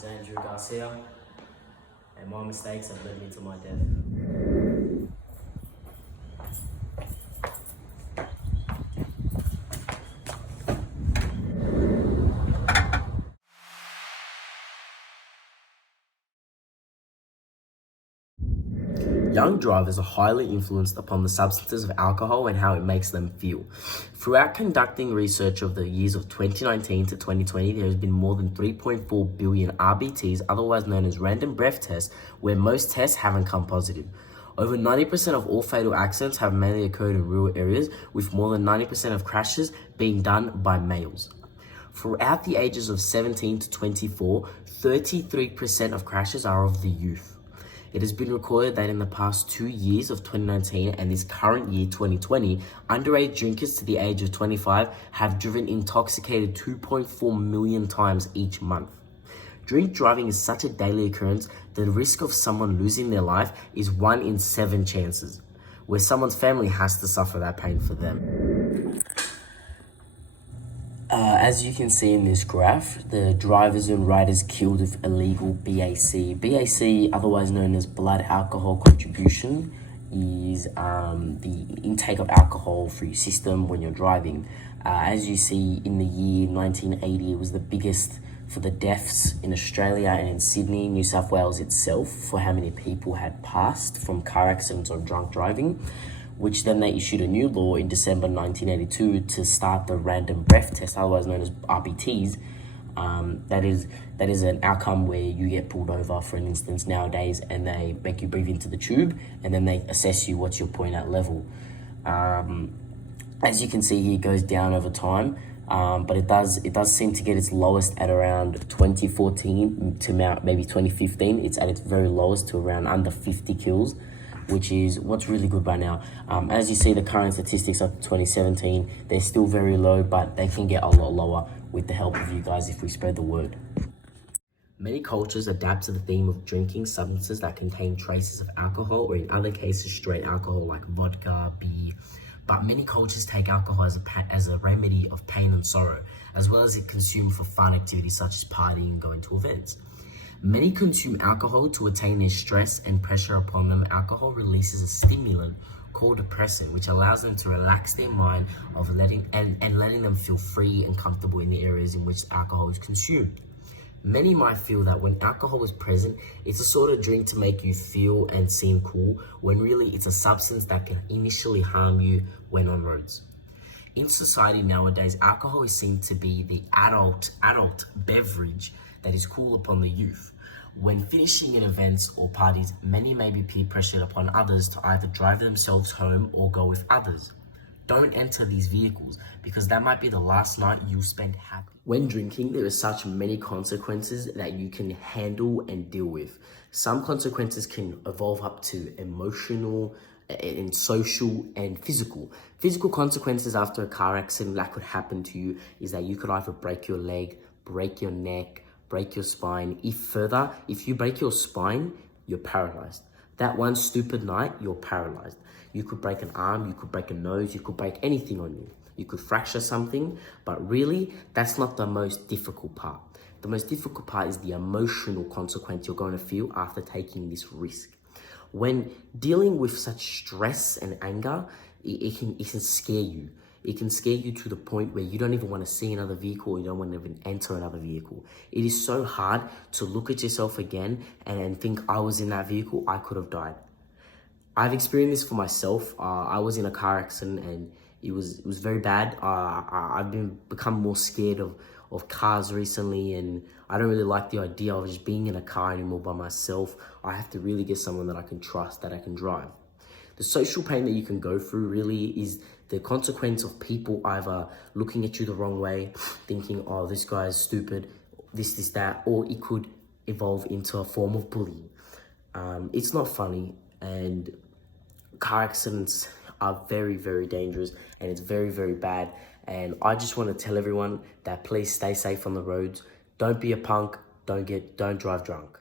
is Andrew Garcia, and my mistakes have led me to my death. Young drivers are highly influenced upon the substances of alcohol and how it makes them feel. Throughout conducting research of the years of 2019 to 2020, there has been more than 3.4 billion RBTs, otherwise known as random breath tests, where most tests haven't come positive. Over 90% of all fatal accidents have mainly occurred in rural areas, with more than 90% of crashes being done by males. Throughout the ages of 17 to 24, 33% of crashes are of the youth. It has been recorded that in the past 2 years of 2019 and this current year 2020, underage drinkers to the age of 25 have driven intoxicated 2.4 million times each month. Drink driving is such a daily occurrence that the risk of someone losing their life is 1 in 7 chances, where someone's family has to suffer that pain for them. As you can see in this graph, the drivers and riders killed with illegal BAC. BAC, otherwise known as blood alcohol contribution, is the intake of alcohol through your system when you're driving. As you see in the year 1980, it was the biggest for the deaths in Australia and in Sydney, New South Wales itself, for how many people had passed from car accidents or drunk driving, which then they issued a new law in December 1982 to start the random breath test, otherwise known as RBTs. That is an outcome where you get pulled over, for an instance, nowadays, and they make you breathe into the tube, and then they assess you what's your point out level. As you can see here, it goes down over time, but it does seem to get its lowest at around 2014 to maybe 2015. It's at its very lowest to around under 50 kills, which is what's really good right now. As you see, the current statistics up to 2017, they're still very low, but they can get a lot lower with the help of you guys if we spread the word. Many cultures adapt to the theme of drinking substances that contain traces of alcohol, or in other cases, straight alcohol like vodka, beer. But many cultures take alcohol as a remedy of pain and sorrow, as well as it consumed for fun activities such as partying and going to events. Many consume alcohol to attain their stress and pressure upon them. Alcohol releases a stimulant called depressant, which allows them to relax their mind of letting them feel free and comfortable in the areas in which alcohol is consumed. Many might feel that when alcohol is present, it's a sort of drink to make you feel and seem cool, when really it's a substance that can initially harm you when on roads. In society nowadays, alcohol is seen to be the adult beverage that is cool upon the youth. When finishing in events or parties, many may be peer pressured upon others to either drive themselves home or go with others. Don't enter these vehicles, because that might be the last night you spend happy. When drinking, there are such many consequences that you can handle and deal with. Some consequences can evolve up to emotional and social and physical. Physical consequences after a car accident that could happen to you is that you could either break your leg, break your neck, break your spine. If you break your spine, you're paralyzed. That one stupid night, you're paralyzed. You could break an arm, you could break a nose, you could break anything on you. You could fracture something, but really, that's not the most difficult part. The most difficult part is the emotional consequence you're going to feel after taking this risk. When dealing with such stress and anger, it can scare you. It can scare you to the point where you don't even want to see another vehicle, you don't want to even enter another vehicle. It is so hard to look at yourself again and think, I was in that vehicle, I could have died. I've experienced this for myself. I was in a car accident and it was very bad. I've become more scared of cars recently, and I don't really like the idea of just being in a car anymore by myself. I have to really get someone that I can trust, that I can drive. The social pain that you can go through really is the consequence of people either looking at you the wrong way, thinking, oh, this guy is stupid, this, that, or it could evolve into a form of bullying. It's not funny, and car accidents are very, very dangerous, and it's very, very bad. And I just want to tell everyone that please stay safe on the roads. Don't be a punk. Don't drive drunk.